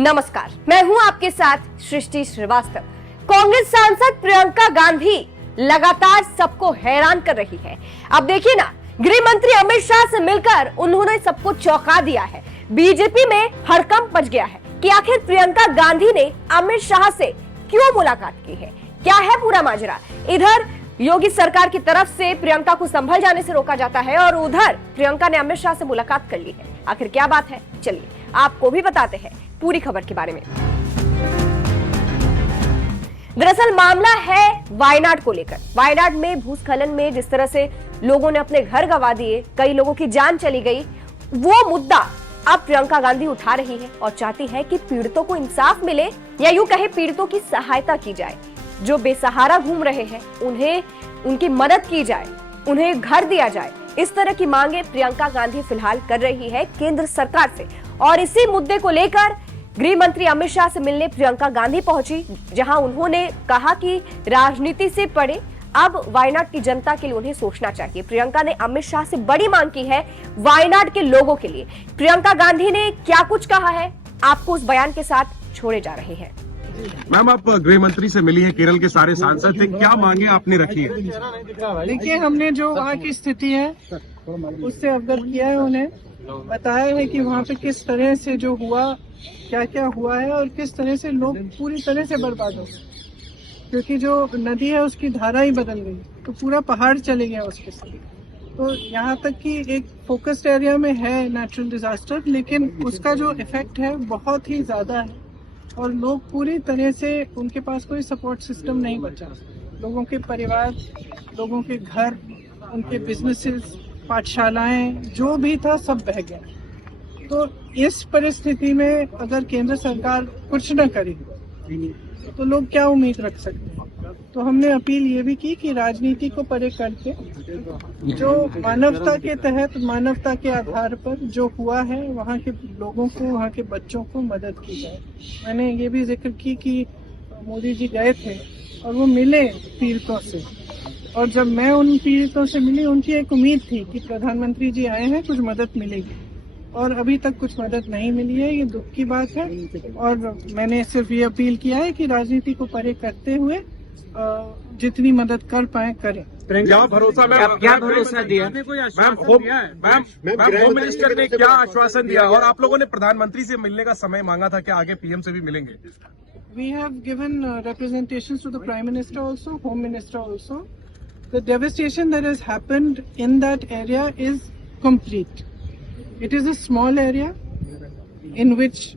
नमस्कार, मैं हूं आपके साथ सृष्टि श्रीवास्तव। कांग्रेस सांसद प्रियंका गांधी लगातार सबको हैरान कर रही है। अब देखिए ना, गृह मंत्री अमित शाह से मिलकर उन्होंने सबको चौंका दिया है। बीजेपी में हड़कंप मच गया है कि आखिर प्रियंका गांधी ने अमित शाह से क्यों मुलाकात की है, क्या है पूरा माजरा। इधर योगी सरकार की तरफ से प्रियंका को संभल जाने से रोका जाता है और उधर प्रियंका ने अमित शाह से मुलाकात कर ली है। आखिर क्या बात है, चलिए आपको भी बताते हैं पूरी खबर के बारे में। दरअसल मामला है वायनाड को लेकर। वायनाड में भूस्खलन में जिस तरह से लोगों ने अपने घर गंवा दिए, कई लोगों की जान चली गई, वो मुद्दा अब प्रियंका गांधी उठा रही है और चाहती है कि पीड़ितों को इंसाफ मिले या यूं कहे पीड़ितों की सहायता की जाए। जो बेसहारा घूम रहे हैं उन्हें उनकी मदद की जाए, उन्हें घर दिया जाए। इस तरह की मांगे प्रियंका गांधी फिलहाल कर रही है केंद्र सरकार से। और इसी मुद्दे को लेकर गृह मंत्री अमित शाह से मिलने प्रियंका गांधी पहुंची, जहां उन्होंने कहा कि राजनीति से परे अब वायनाड की जनता के लिए उन्हें सोचना चाहिए। प्रियंका ने अमित शाह से बड़ी मांग की है वायनाड के लोगों के लिए। प्रियंका गांधी ने क्या कुछ कहा है, आपको उस बयान के साथ छोड़े जा रहे हैं। मैम, आप गृह मंत्री से मिली हैं, केरल के सारे सांसद थे, क्या मांगे आपने रखी है? देखिए, हमने जो वहाँ की स्थिति है उससे अवगत किया है, उन्हें बताया है कि वहाँ पे किस तरह से जो हुआ, क्या क्या हुआ है और किस तरह से लोग पूरी तरह से बर्बाद हो गए, क्योंकि जो नदी है उसकी धारा ही बदल गई, तो पूरा पहाड़ चले गया उसके साथ। तो यहाँ तक कि एक फोकस्ड एरिया में है नेचुरल डिजास्टर, लेकिन उसका जो इफेक्ट है बहुत ही ज्यादा है और लोग पूरी तरह से, उनके पास कोई सपोर्ट सिस्टम नहीं बचा। लोगों के परिवार, लोगों के घर, उनके बिजनेसेस, पाठशालाएं, जो भी था सब बह गया। तो इस परिस्थिति में अगर केंद्र सरकार कुछ न करे तो लोग क्या उम्मीद रख सकते हैं। तो हमने अपील ये भी की कि राजनीति को परे करके जो मानवता के तहत, मानवता के आधार पर जो हुआ है, वहाँ के लोगों को, वहाँ के बच्चों को मदद की जाए। मैंने ये भी जिक्र की कि मोदी जी गए थे और वो मिले पीड़ितों से, और जब मैं उन पीड़ितों से मिली, उनकी एक उम्मीद थी कि प्रधानमंत्री जी आए हैं, कुछ मदद मिलेगी, और अभी तक कुछ मदद नहीं मिली है। ये दुख की बात है और मैंने सिर्फ ये अपील किया है कि राजनीति को परे करते हुए जितनी मदद कर पाए करें। क्या भरोसा दिया? मैम, होम मिनिस्टर ने क्या आश्वासन दिया और आप लोगों ने प्रधानमंत्री से मिलने का समय मांगा था, क्या आगे पीएम से भी मिलेंगे? We have given representations to the Prime Minister also, Home Minister also. The devastation that has happened in that area is complete. It is a small area in which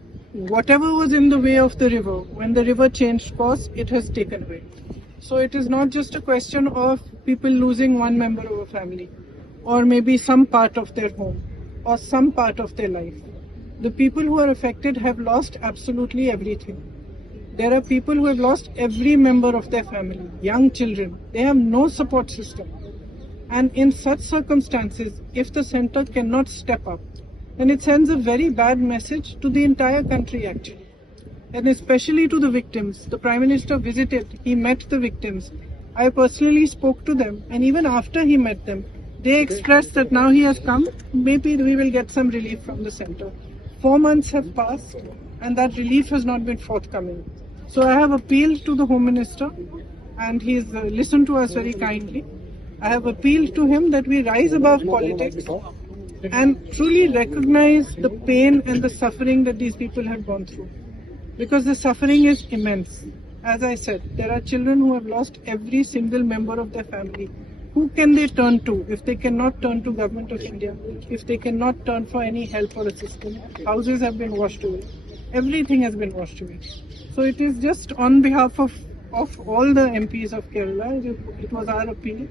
whatever was in the way of the river, when the river changed course, it has taken away. So it is not just a question of people losing one member of a family or maybe some part of their home or some part of their life. The people who are affected have lost absolutely everything. There are people who have lost every member of their family, young children. They have no support system. And in such circumstances, if the center cannot step up, then it sends a very bad message to the entire country actually. And especially to the victims. The Prime Minister visited, he met the victims. I personally spoke to them, and even after he met them, they expressed that now he has come, maybe we will get some relief from the center. 4 months have passed and that relief has not been forthcoming. So I have appealed to the Home Minister and he's listened to us very kindly. I have appealed to him that we rise above politics and truly recognize the pain and the suffering that these people have gone through. Because the suffering is immense. As I said, there are children who have lost every single member of their family. Who can they turn to if they cannot turn to Government of India, if they cannot turn for any help or assistance? Houses have been washed away. Everything has been washed away. So it is just on behalf of all the MPs of Kerala, it was our appeal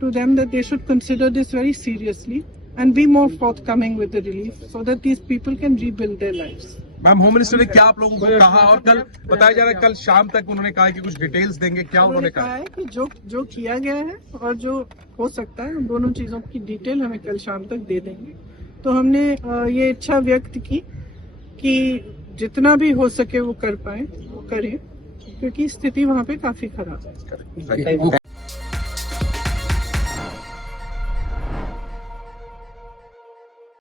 to them that they should consider this very seriously and be more forthcoming with the relief so that these people can rebuild their lives. Ma'am, home minister ने क्या आप लोगों को कहा और कल बताया जा रहा है कल शाम तक उन्होंने कहा कि कुछ डिटेल्स देंगे, क्या उन्होंने कहा है कि जो किया गया है और जो हो सकता है, उन दोनों चीजों की डिटेल हमें कल शाम तक दे देंगे। तो हमने ये इच्छा व्यक्त की कि जितना भी हो सके वो कर पाए वो करें, क्योंकि स्थिति वहाँ पे काफी खराब है।